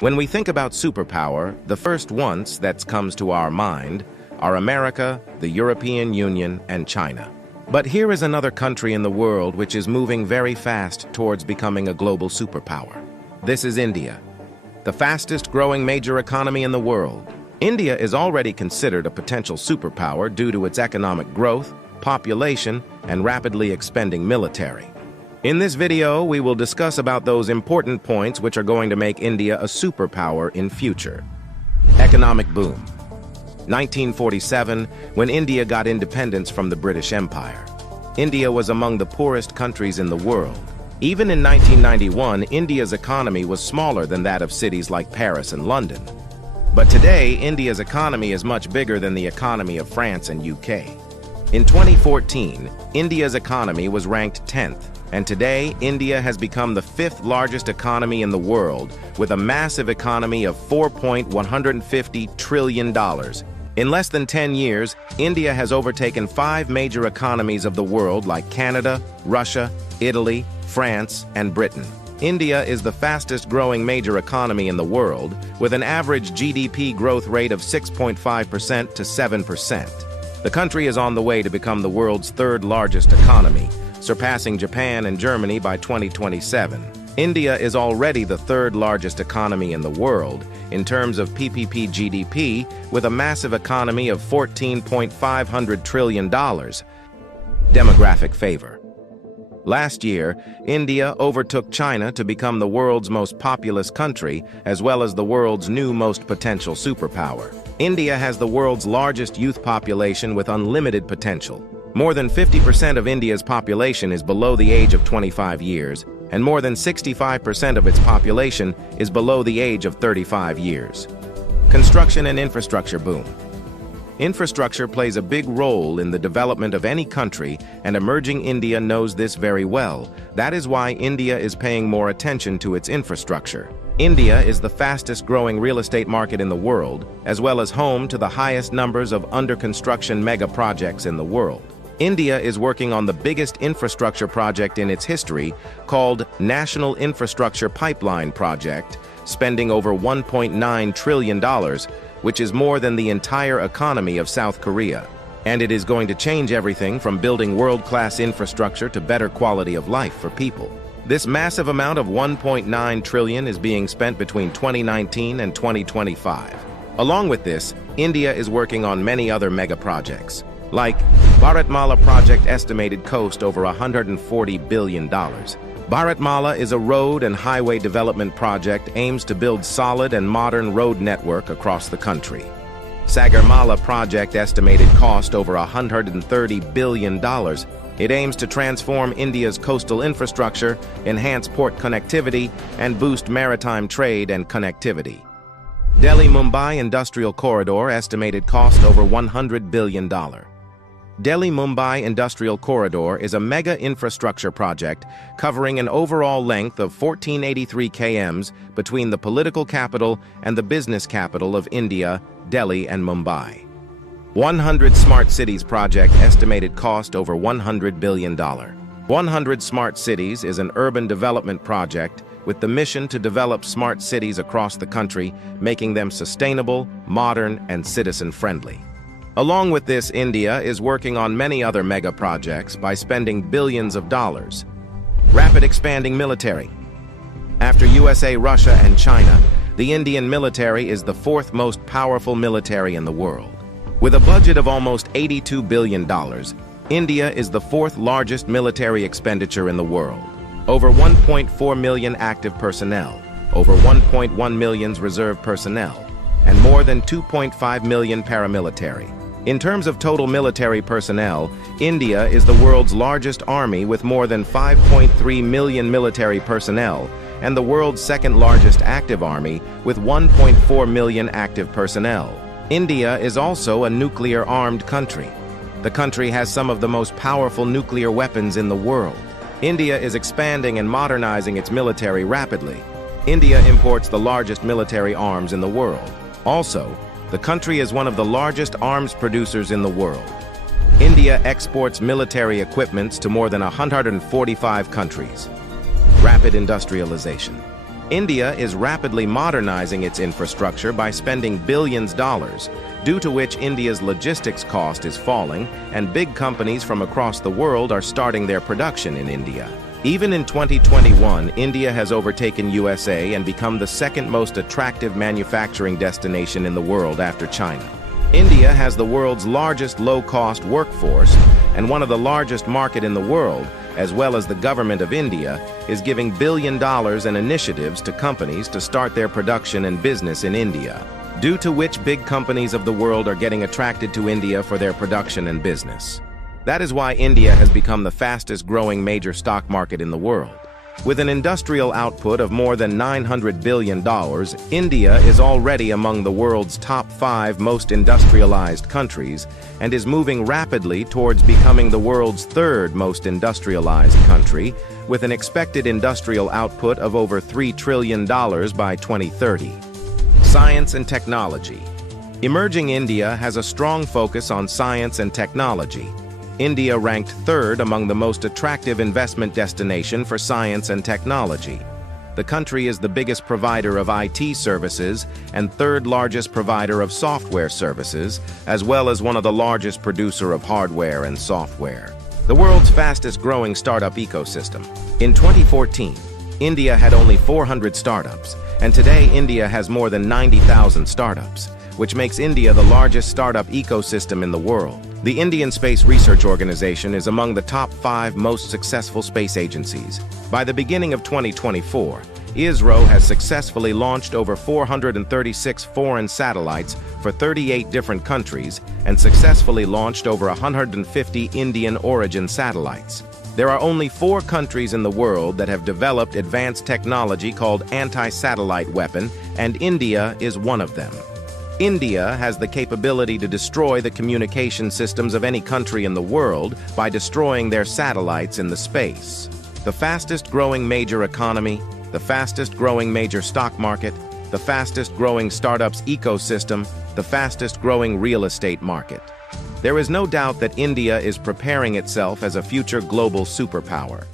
When we think about superpower, the first ones that comes to our mind are America, the European Union, and China. But here is another country in the world which is moving very fast towards becoming a global superpower. This is India, the fastest growing major economy in the world. India is already considered a potential superpower due to its economic growth, population, and rapidly expanding military. In this video, we will discuss about those important points which are going to make India a superpower in future. Economic boom. 1947, when India got independence from the British Empire. India was among the poorest countries in the world. Even in 1991, India's economy was smaller than that of cities like Paris and London. But today, India's economy is much bigger than the economy of France and UK. In 2014, India's economy was ranked 10th, and today, India has become the 5th largest economy in the world, with a massive economy of $4.150 trillion. In less than 10 years, India has overtaken 5 major economies of the world like Canada, Russia, Italy, France, and Britain. India is the fastest growing major economy in the world, with an average GDP growth rate of 6.5% to 7%. The country is on the way to become the world's 3rd largest economy, surpassing Japan and Germany by 2027. India is already the 3rd largest economy in the world in terms of PPP GDP, with a massive economy of $14.5 trillion. Demographic favor. Last year, India overtook China to become the world's most populous country, as well as the world's new most potential superpower. India has the world's largest youth population with unlimited potential. More than 50% of India's population is below the age of 25 years, and more than 65% of its population is below the age of 35 years. Construction and infrastructure boom. Infrastructure plays a big role in the development of any country, and emerging India knows this very well. That is why India is paying more attention to its infrastructure. India is the fastest growing real estate market in the world, as well as home to the highest numbers of under-construction mega projects in the world. India is working on the biggest infrastructure project in its history, called National Infrastructure Pipeline Project, spending over $1.9 trillion, which is more than the entire economy of South Korea. And it is going to change everything from building world-class infrastructure to better quality of life for people. This massive amount of $1.9 trillion is being spent between 2019 and 2025. Along with this, India is working on many other mega projects, like Bharatmala project estimated cost over $140 billion. Bharatmala is a road and highway development project aims to build solid and modern road network across the country. Sagarmala project estimated cost over $130 billion. It aims to transform India's coastal infrastructure, enhance port connectivity, and boost maritime trade and connectivity. Delhi-Mumbai Industrial Corridor estimated cost over $100 billion. Delhi-Mumbai Industrial Corridor is a mega infrastructure project covering an overall length of 1483 km between the political capital and the business capital of India, Delhi and Mumbai. 100 Smart Cities project estimated cost over $100 billion. 100 Smart Cities is an urban development project with the mission to develop smart cities across the country, making them sustainable, modern, and citizen-friendly. Along with this, India is working on many other mega projects by spending billions of dollars. Rapid expanding military. After USA, Russia, and China, the Indian military is the 4th most powerful military in the world. With a budget of almost $82 billion, India is the 4th largest military expenditure in the world. Over 1.4 million active personnel, over 1.1 million reserve personnel, and more than 2.5 million paramilitary. In terms of total military personnel, India is the world's largest army with more than 5.3 million military personnel, and the world's 2nd largest active army with 1.4 million active personnel. India is also a nuclear-armed country. The country has some of the most powerful nuclear weapons in the world. India is expanding and modernizing its military rapidly. India imports the largest military arms in the world. Also, the country is one of the largest arms producers in the world. India exports military equipment to more than 145 countries. Rapid industrialization. India is rapidly modernizing its infrastructure by spending billions of dollars, due to which India's logistics cost is falling and big companies from across the world are starting their production in India. Even in 2021, India has overtaken USA and become the second most attractive manufacturing destination in the world after China. India has the world's largest low-cost workforce and one of the largest market in the world, as well as the government of India is giving $1 billion in initiatives to companies to start their production and business in India, due to which big companies of the world are getting attracted to India for their production and business. That is why India has become the fastest growing major stock market in the world. With an industrial output of more than $900 billion, India is already among the world's top 5 most industrialized countries and is moving rapidly towards becoming the world's 3rd most industrialized country, with an expected industrial output of over $3 trillion by 2030. Science and technology. Emerging India has a strong focus on science and technology. India ranked 3rd among the most attractive investment destination for science and technology. The country is the biggest provider of IT services and 3rd largest provider of software services, as well as one of the largest producer of hardware and software. The world's fastest growing startup ecosystem. In 2014, India had only 400 startups, and today India has more than 90,000 startups, which makes India the largest startup ecosystem in the world. The Indian Space Research Organization is among the top 5 most successful space agencies. By the beginning of 2024, ISRO has successfully launched over 436 foreign satellites for 38 different countries and successfully launched over 150 Indian origin satellites. There are only 4 countries in the world that have developed advanced technology called anti-satellite weapon, and India is one of them. India has the capability to destroy the communication systems of any country in the world by destroying their satellites in the space. The fastest growing major economy, the fastest growing major stock market, the fastest growing startups ecosystem, the fastest growing real estate market. There is no doubt that India is preparing itself as a future global superpower.